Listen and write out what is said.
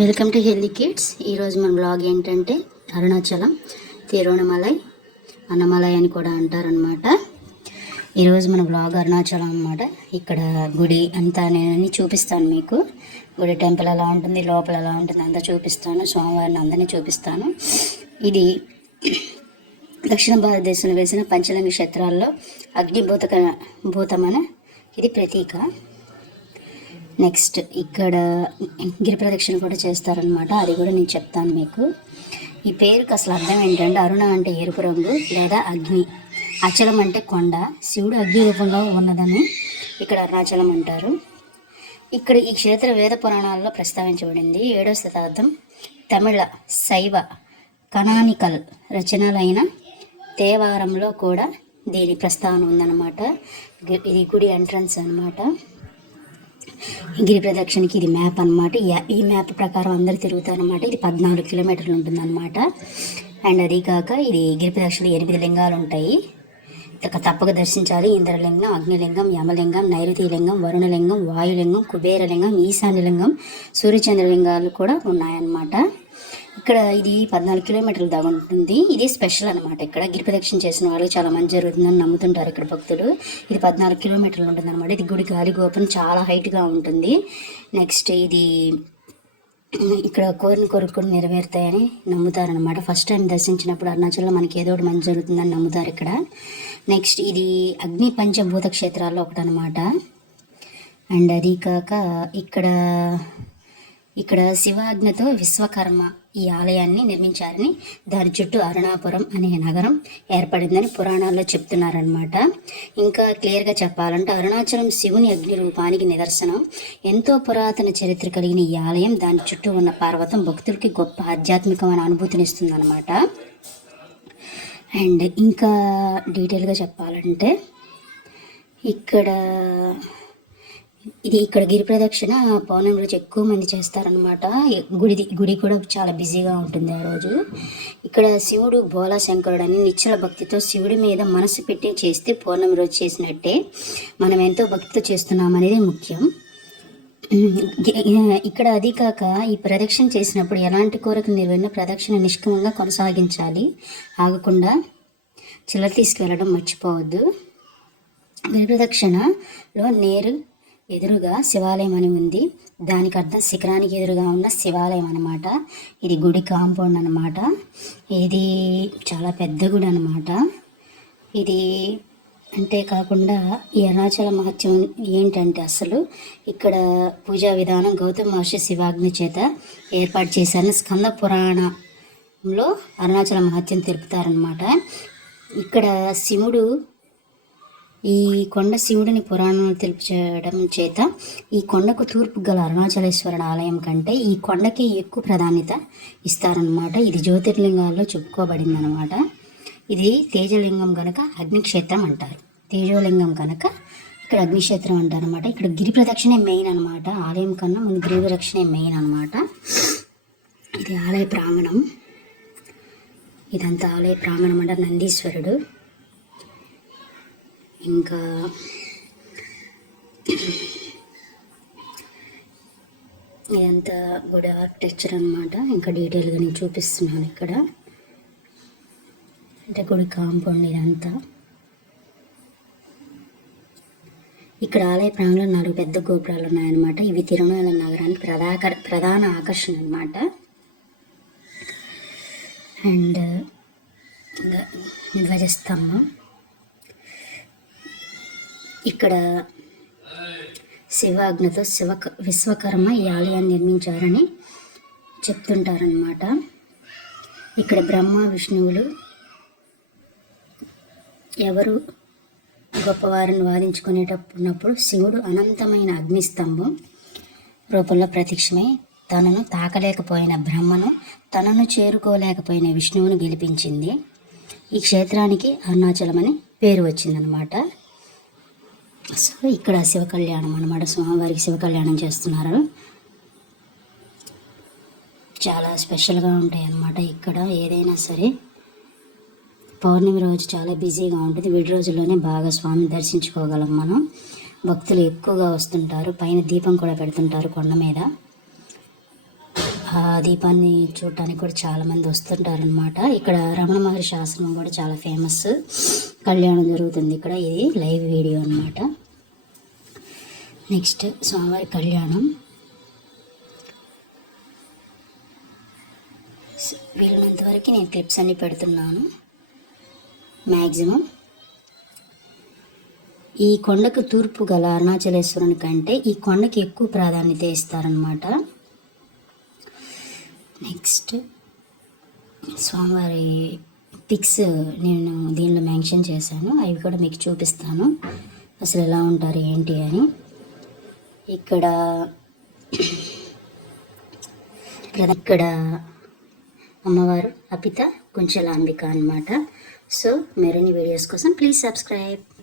Welcome to healthy kids. ఈరోజు మన blog ఏంటంటే అరుణాచలం తిరువణమలై అన్నమలై అని కూడా అంటారనమాట ఈరోజు మన బ్లాగ్ అరుణాచలం అనమాట ఇక్కడ గుడి అంతా నేను చూపిస్తాను మీకు. గుడి టెంపుల్ ఎలా ఉంటుంది లోపల ఎలా ఉంటుంది అంతా చూపిస్తాను. స్వామివారిని అందరినీ చూపిస్తాను. ఇది దక్షిణ భారతదేశంలో వేసిన పంచలింగ క్షేత్రాల్లో అగ్నిభూతక భూతమన ఇది ప్రతీక. నెక్స్ట్ ఇక్కడ గిరి ప్రదక్షిణ కూడా చేస్తారనమాట అది కూడా నేను చెప్తాను మీకు. ఈ పేరుకి అసలు అర్థం ఏంటంటే అరుణ అంటే ఎరుపు రంగు లేదా అగ్ని. అచలం అంటే కొండ. శివుడు అగ్ని రూపంలో ఉన్నదని ఇక్కడ అరుణాచలం అంటారు. ఇక్కడ ఈ క్షేత్ర వేద పురాణాల్లో ప్రస్తావించబడింది. ఏడవ శతాబ్దం తమిళ శైవ కనానికల్ రచనలైన దేవారంలో కూడా దీని ప్రస్తావన ఉందన్నమాట. ఇది గుడి ఎంట్రన్స్ అన్నమాట. గిరి ప్రదక్షిణకి ఇది మ్యాప్ అనమాట ఈ మ్యాప్ ప్రకారం అందరు తిరుగుతారనమాట ఇది పద్నాలుగు కిలోమీటర్లు ఉంటుందన్నమాట. అండ్ అది కాక ఇది గిరి ప్రదక్షిణ ఎనిమిది లింగాలు ఉంటాయి. తప్పక దర్శించాలి. ఇంద్రలింగం అగ్నిలింగం యమలింగం నైరుతిలింగం వరుణలింగం వాయులింగం కుబేరలింగం ఈశాన్యలింగం సూర్యచంద్రలింగాలు కూడా ఉన్నాయన్నమాట. ఇక్కడ ఇది పద్నాలుగు కిలోమీటర్ల దాకా ఉంటుంది. ఇది స్పెషల్ అనమాట ఇక్కడ. గిరి ప్రదక్షిణ చేసిన వాళ్ళు చాలా మంచి జరుగుతుందని నమ్ముతుంటారు ఇక్కడ భక్తులు. ఇది పద్నాలుగు కిలోమీటర్లు ఉంటుంది అనమాట ఇది గుడి గాలి గోపురం చాలా హైట్గా ఉంటుంది. నెక్స్ట్ ఇది ఇక్కడ కోరిన కోరికలు నెరవేరుతాయని నమ్ముతారనమాట ఫస్ట్ టైం దర్శించినప్పుడు అరుణాచల్లో మనకి ఏదో ఒకటి మంచి జరుగుతుందని నమ్ముతారు ఇక్కడ. నెక్స్ట్ ఇది అగ్ని పంచభూత క్షేత్రాల్లో ఒకటి అనమాట అండ్ అది కాక ఇక్కడ ఇక్కడ శివాజ్ఞతో విశ్వకర్మ ఈ ఆలయాన్ని నిర్మించారని దాని చుట్టూ అరుణాపురం అనే నగరం ఏర్పడిందని పురాణాల్లో చెప్తున్నారనమాట ఇంకా క్లియర్గా చెప్పాలంటే అరుణాచలం శివుని అగ్ని రూపానికి నిదర్శనం. ఎంతో పురాతన చరిత్ర కలిగిన ఈ ఆలయం దాని చుట్టూ ఉన్న పర్వతం భక్తులకి గొప్ప ఆధ్యాత్మికమైన అనుభూతినిస్తుందన్నమాట అండ్ ఇంకా డీటెయిల్గా చెప్పాలంటే ఇక్కడ ఇది ఇక్కడ గిరి ప్రదక్షిణ పౌర్ణమి రోజు ఎక్కువ మంది చేస్తారనమాట గుడి గుడి కూడా చాలా బిజీగా ఉంటుంది ఆ రోజు. ఇక్కడ శివుడు బోలా శంకరుడు అని నిశ్చల భక్తితో శివుడి మీద మనసు పెట్టి చేస్తే పౌర్ణమి రోజు చేసినట్టే మనం ఎంతో భక్తితో చేస్తున్నాం అనేది ముఖ్యం ఇక్కడ అది కాక ఈ ప్రదక్షిణ చేసినప్పుడు ఎలాంటి కోరికలు నెరవేరిన ప్రదక్షిణ నిష్క్రమంగా కొనసాగించాలి. ఆగకుండా చిల్లర తీసుకువెళ్ళడం మర్చిపోవద్దు. గిరి ప్రదక్షిణలో నేరు ఎదురుగా శివాలయం అని ఉంది. దానికి అర్థం శిఖరానికి ఎదురుగా ఉన్న శివాలయం అనమాట ఇది గుడి కాంపౌండ్ అనమాట ఇది చాలా పెద్ద గుడి అనమాట ఇది అంతేకాకుండా ఈ అరుణాచల మహత్యం ఏంటంటే అసలు ఇక్కడ పూజా విధానం గౌతమ మహర్షి శివాగ్ని చేత ఏర్పాటు చేశారని స్కంద పురాణంలో అరుణాచల మహత్యం తెలుపుతారనమాట ఇక్కడ శివుడు ఈ కొండ శివుడిని పురాణం తెలుపుచేయడం చేత ఈ కొండకు తూర్పు గల అరుణాచలేశ్వరుడు ఆలయం కంటే ఈ కొండకి ఎక్కువ ప్రాధాన్యత ఇస్తారనమాట ఇది జ్యోతిర్లింగాల్లో చెప్పుకోబడింది అనమాట ఇది తేజలింగం కనుక అగ్నిక్షేత్రం అంటారు. తేజోలింగం కనుక ఇక్కడ అగ్నిక్షేత్రం అంటారు అనమాట ఇక్కడ గిరి ప్రదక్షిణే మెయిన్ అనమాట ఆలయం కన్నా ముందు గిరి ప్రదక్షిణే మెయిన్ అనమాట ఇది ఆలయ ప్రాంగణం. ఇదంతా ఆలయ ప్రాంగణం అంటే నందీశ్వరుడు. ఇంకా ఇదంతా గుడి ఆర్కిటెక్చర్ అనమాట ఇంకా డీటెయిల్గా నేను చూపిస్తున్నాను ఇక్కడ. అంటే గుడి కాంపౌండ్ ఇదంతా. ఇక్కడ ఆలయ ప్రాంగంలో నాలుగు పెద్ద గోపురాలు ఉన్నాయన్నమాట. ఇవి తిరుమల నగరానికి ప్రధాక ప్రధాన ఆకర్షణ అనమాట అండ్ ధ్వజస్తంభం. ఇక్కడ శివాజ్ఞతో శివ విశ్వకర్మ ఈ ఆలయాన్ని నిర్మించారని చెప్తుంటారనమాట ఇక్కడ బ్రహ్మ విష్ణువులు ఎవరు గొప్పవారిని వాదించుకునేటప్పుడున్నప్పుడు శివుడు అనంతమైన అగ్నిస్తంభం రూపంలో ప్రత్యక్షమై తనను తాకలేకపోయిన బ్రహ్మను తనను చేరుకోలేకపోయిన విష్ణువును గెలిపించింది. ఈ క్షేత్రానికి అరుణాచలం అని పేరు వచ్చిందనమాట సో ఇక్కడ శివ కళ్యాణం అనమాట స్వామివారికి శివ కళ్యాణం చేస్తున్నారు. చాలా స్పెషల్గా ఉంటాయి అన్నమాట ఇక్కడ. ఏదైనా సరే పౌర్ణమి రోజు చాలా బిజీగా ఉంటుంది. విడి రోజుల్లోనే బాగా స్వామిని దర్శించుకోగలం మనం. భక్తులు ఎక్కువగా వస్తుంటారు. పైన దీపం కూడా పెడుతుంటారు కొండ మీద. ఆ దీపాన్ని చూడటానికి కూడా చాలామంది వస్తుంటారనమాట ఇక్కడ రమణ మహర్షి ఆశ్రమం కూడా చాలా ఫేమస్ కళ్యాణం జరుగుతుంది ఇక్కడ. ఇది లైవ్ వీడియో అన్నమాట. నెక్స్ట్ స్వామివారి కళ్యాణం. వీళ్ళంత వరకు నేను క్లిప్స్ అన్ని పెడుతున్నాను. మ్యాక్సిమం ఈ కొండకు తూర్పు గల అరుణాచలేశ్వరుని కంటే ఈ కొండకి ఎక్కువ ప్రాధాన్యత ఇస్తారనమాట నెక్స్ట్ స్వామివారి పిక్స్ నేను దీనిలో మెన్షన్ చేశాను. అవి కూడా మీకు చూపిస్తాను. అసలు ఎలా ఉంటారు ఏంటి అని. ఇక్కడ ఇక్కడ అమ్మవారు అపిత కుంచెల అంబిక అనమాట సో మరిన్ని వీడియోస్ కోసం ప్లీజ్ సబ్స్క్రైబ్